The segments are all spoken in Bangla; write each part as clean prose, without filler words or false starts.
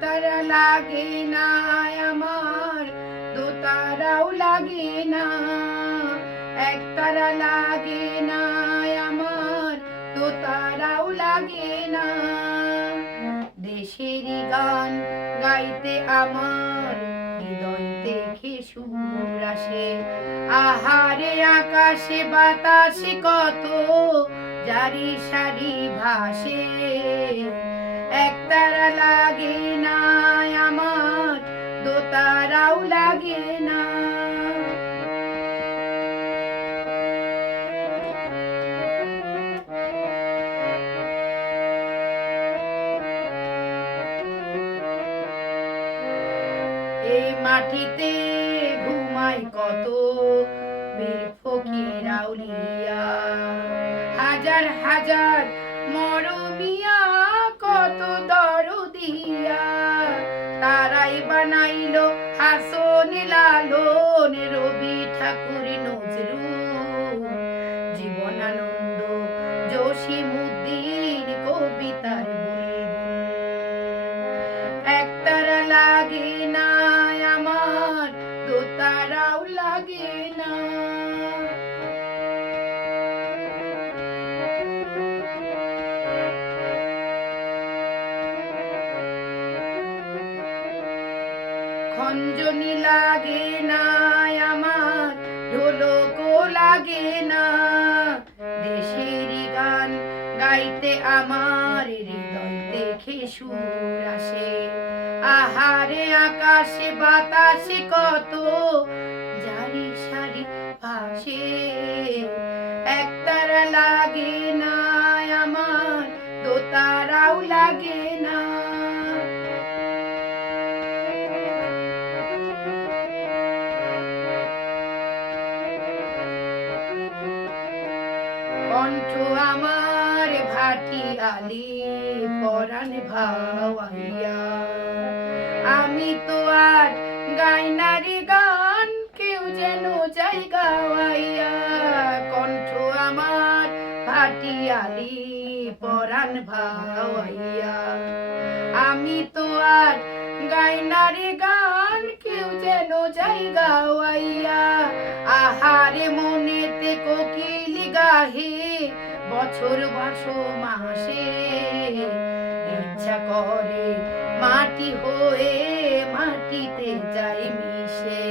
একতারা লাগে না আমার, দোতারাও লাগে না। একতারা লাগে না আমার, দোতারাও লাগে না। দেশেরই গান গাইতে আমার হৃদয় থেকে সুর আসে। আহারে আকাশে বাতাসে কত জারি সারি ভাসে। একতারা লাগে না আমার, দোতারাও লাগে না। এই মাটিতে ঘুমাই কত বীর ফকির আউলিয়া। হাজার হাজার মরমিয়া কত দরদিয়া। তারাই বানাইলো হাসন লালন রবি ঠাকুর নজরুল। জীবনানন্দ জসিমউদ্দিন কবিতার বুলবুল। একতারা লাগে না আমার, দোতারাও লাগে না। খঞ্জনি লাগে না আমার, ঢোলকও লাগে না। দেশেরই গান গাইতে আমার হৃদয় থেকে সুর আসে। আহারে আকাশে বাতাসে কত জারি সারি ভাসে। একতারা লাগে না আমার, দোতারাও লাগে না। কণ্ঠ আমার ভাটিয়ালি পরাণ ভাওয়াইয়া। আমি তো আর গাইনারি গান, কেউ যেন যাই গাওয়াইয়া। কণ্ঠ আমার ভাটিয়ালি পরাণ ভাওয়াইয়া। আমি তো আর গাইনারি গান, কেউ যেন যাই গাওয়াইয়া। আহারে মনেতে কোকিল গাহে বছর বাসো মাসে। ইচ্ছা করে মাটি হয়ে মাটিতে যাই মিশে।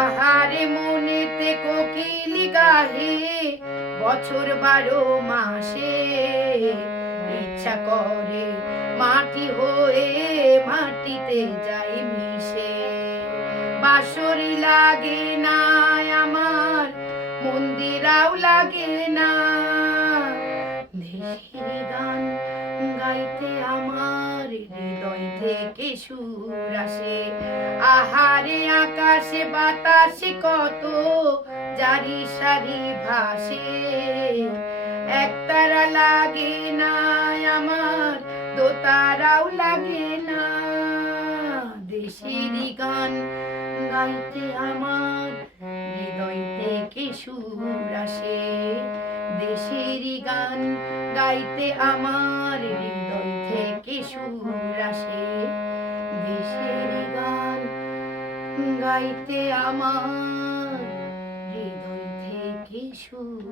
আহারে মনেতে কোকিল গাহে বছর 12 মাসে। ইচ্ছা করে মাটি হয়ে মাটিতে যাই মিশে। বাঁশরি লাগে না আমার, মন্দিরাও লাগে না। দেশের গান গাইতে আমার হৃদয় থেকে সুর আসে। আহারে আকাশে বাতাসে কত জারি সারি ভাসে। একতারা লাগে না আমার, দোতারাও লাগে না। দেশেরই গান গাইতে আমার হৃদয় থেকে সুর আসে। দেশেরই গান গাইতে আমার হৃদয় থেকে সুর আসে। দেশেরই গান গাইতে আমার হৃদয় থেকে সুর